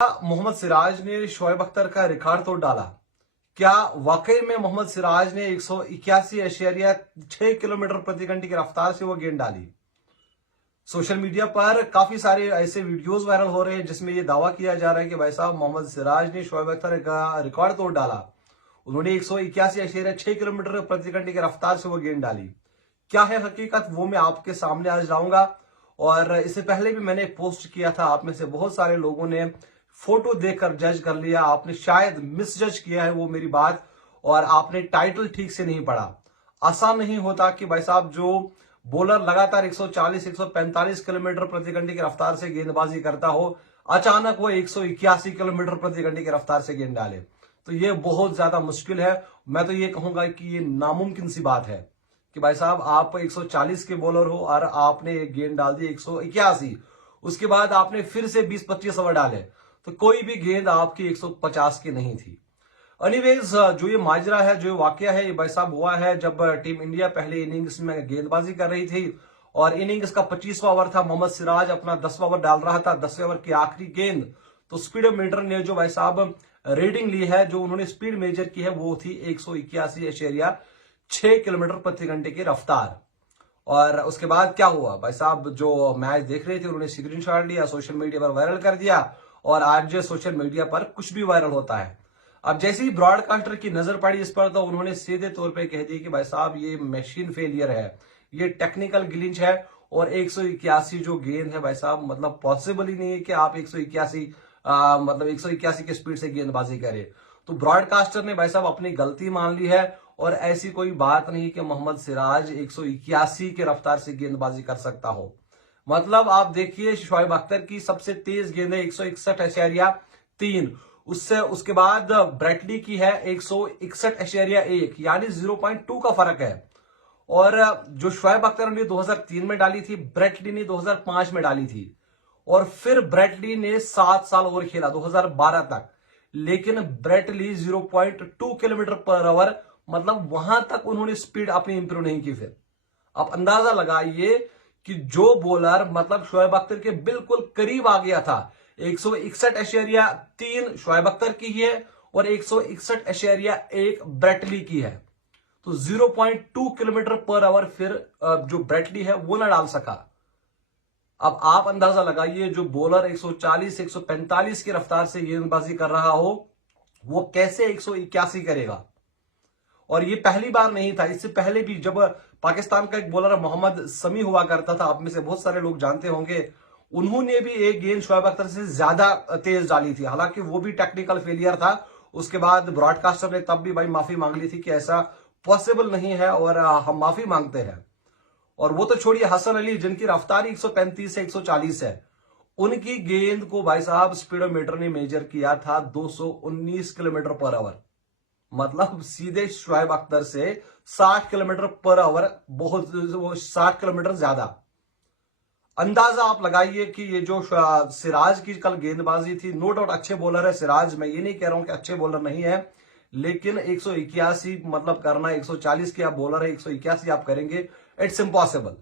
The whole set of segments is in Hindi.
मोहम्मद सिराज ने शोएब अख्तर का रिकॉर्ड तोड़ डाला। क्या वाकई में मोहम्मद सिराज ने 181.6 किलोमीटर प्रति घंटे की रफ्तार से वो गेंद डाली? सोशल मीडिया पर काफी सारे ऐसे वीडियोस वायरल हो रहे हैं जिसमें ये दावा किया जा रहा है कि भाई साहब मोहम्मद सिराज ने शोएब अख्तर का रिकॉर्ड तोड़ डाला। उन्होंने 181.6 किलोमीटर प्रति घंटे की रफ्तार से वो गेंद डाली। क्या है हकीकत, वो मैं आपके सामने आज लाऊंगा। और इससे पहले भी मैंने पोस्ट किया था, आप में से बहुत सारे लोगों ने फोटो देखकर जज कर लिया, आपने शायद मिसजज किया है वो मेरी बात, और आपने टाइटल ठीक से नहीं पढ़ा। आसान नहीं होता कि भाई साहब जो बॉलर लगातार 140-145 किलोमीटर प्रति घंटे की रफ्तार से गेंदबाजी करता हो, अचानक वो 181 किलोमीटर प्रति घंटे की रफ्तार से गेंद डाले, तो ये बहुत ज्यादा मुश्किल है। मैं तो ये कहूंगा कि ये नामुमकिन सी बात है कि भाई साहब आप 140 के बॉलर हो और आपने एक गेंद डाल दी 181, उसके बाद आपने फिर से 20-25 ओवर डाले, तो कोई भी गेंद आपकी 150 की नहीं थी। एनीवेज, जो ये माजरा है, जो वाकया है, ये भाई साहब हुआ है जब टीम इंडिया पहले इनिंग्स में गेंदबाजी कर रही थी और इनिंग्स का 25वां ओवर था। मोहम्मद सिराज अपना 10वां ओवर डाल रहा था, 10वें ओवर की आखिरी गेंद। तो स्पीडोमीटर ने जो भाई साहब रीडिंग ली है, जो उन्होंने स्पीड मेजर की है, वो थी 181.6 किलोमीटर प्रति घंटे की रफ्तार। और उसके बाद क्या हुआ भाई साहब, जो मैच देख रहे थे उन्होंने स्क्रीनशॉट लिया, सोशल मीडिया पर वायरल कर दिया, और आज सोशल मीडिया पर कुछ भी वायरल होता है। अब जैसे ही ब्रॉडकास्टर की नजर पड़ी इस पर, तो उन्होंने सीधे तौर पे कह दिया कि भाई साहब ये मशीन फेलियर है, ये टेक्निकल ग्लिच है, और 181 जो गेंद है भाई साहब, मतलब पॉसिबल ही नहीं है कि आप 181 मतलब 181 की स्पीड से गेंदबाजी करें। तो ब्रॉडकास्टर ने भाई साहब अपनी गलती मान ली है, और ऐसी कोई बात नहीं कि मोहम्मद सिराज 181 की रफ्तार से गेंदबाजी कर सकता हो। मतलब आप देखिए, शोएब अख्तर की सबसे तेज गेंद है 161.3, उससे उसके बाद ब्रेटली की है 161.1, यानी 0.2 का फर्क है। और जो शोएब अख्तर ने 2003 में डाली थी, ब्रेटली ने 2005 में डाली थी, और फिर ब्रेटली ने 7 साल और खेला 2012 तक, लेकिन ब्रेटली 0.2 किलोमीटर पर आवर, मतलब वहां तक उन्होंने स्पीड अपनी इंप्रूव नहीं की। फिर आप अंदाजा लगाइए कि जो बॉलर मतलब शोएब अख्तर के बिल्कुल करीब आ गया था, 161.3 शोएब अख्तर की है और 161.1 ब्रेटली की है, तो 0.2 किलोमीटर पर आवर फिर जो ब्रेटली है वो ना डाल सका। अब आप अंदाजा लगाइए, जो बॉलर 140-145 की रफ्तार से गेंदबाजी कर रहा हो, वो कैसे 181 करेगा। और ये पहली बार नहीं था, इससे पहले भी जब पाकिस्तान का एक बॉलर मोहम्मद शमी हुआ करता था, आप में से बहुत सारे लोग जानते होंगे, उन्होंने भी एक गेंद शोएब अख्तर से ज्यादा तेज डाली थी, हालांकि वो भी टेक्निकल फेलियर था। उसके बाद ब्रॉडकास्टर ने तब भी भाई माफी मांग ली थी कि ऐसा पॉसिबल नहीं है और हम माफी मांगते हैं। और वो तो छोड़िए, हसन अली जिनकी रफ्तार 135 से 140 है, उनकी गेंद को भाई साहब स्पीडोमीटर ने मेजर किया था 219 किलोमीटर पर आवर, मतलब सीधे शोएब अख्तर से 60 किलोमीटर पर आवर, बहुत 60 किलोमीटर ज्यादा। अंदाजा आप लगाइए कि ये जो सिराज की कल गेंदबाजी थी, नो डाउट अच्छे बॉलर है सिराज, मैं ये नहीं कह रहा हूं कि अच्छे बॉलर नहीं है, लेकिन 181 मतलब करना, 140 के आप बॉलर है, 181 आप करेंगे, इट्स इम्पॉसिबल।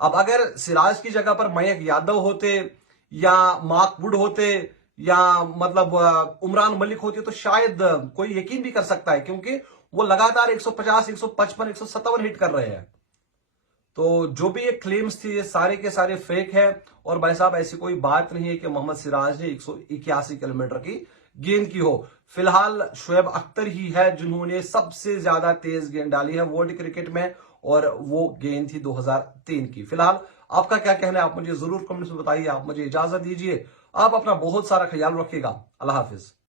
अब अगर सिराज की जगह पर मयंक यादव होते या मार्क वुड होते या मतलब उमरान मलिक होते, तो शायद कोई यकीन भी कर सकता है, क्योंकि वो लगातार 150, 155, 157 हिट कर रहे हैं। तो जो भी ये क्लेम्स थी, ये सारे के सारे फेक है। और भाई साहब ऐसी कोई बात नहीं है कि मोहम्मद सिराज ने 181 किलोमीटर की गेंद की हो। फिलहाल शोएब अख्तर ही है जिन्होंने सबसे ज्यादा तेज गेंद डाली है वर्ल्ड क्रिकेट में, और वो गेंद थी 2003 की। फिलहाल आपका क्या कहना है, आप मुझे जरूर कमेंट्स में बताइए। आप मुझे इजाजत दीजिए, आप अपना बहुत सारा ख्याल रखिएगा। अल्लाह हाफिज।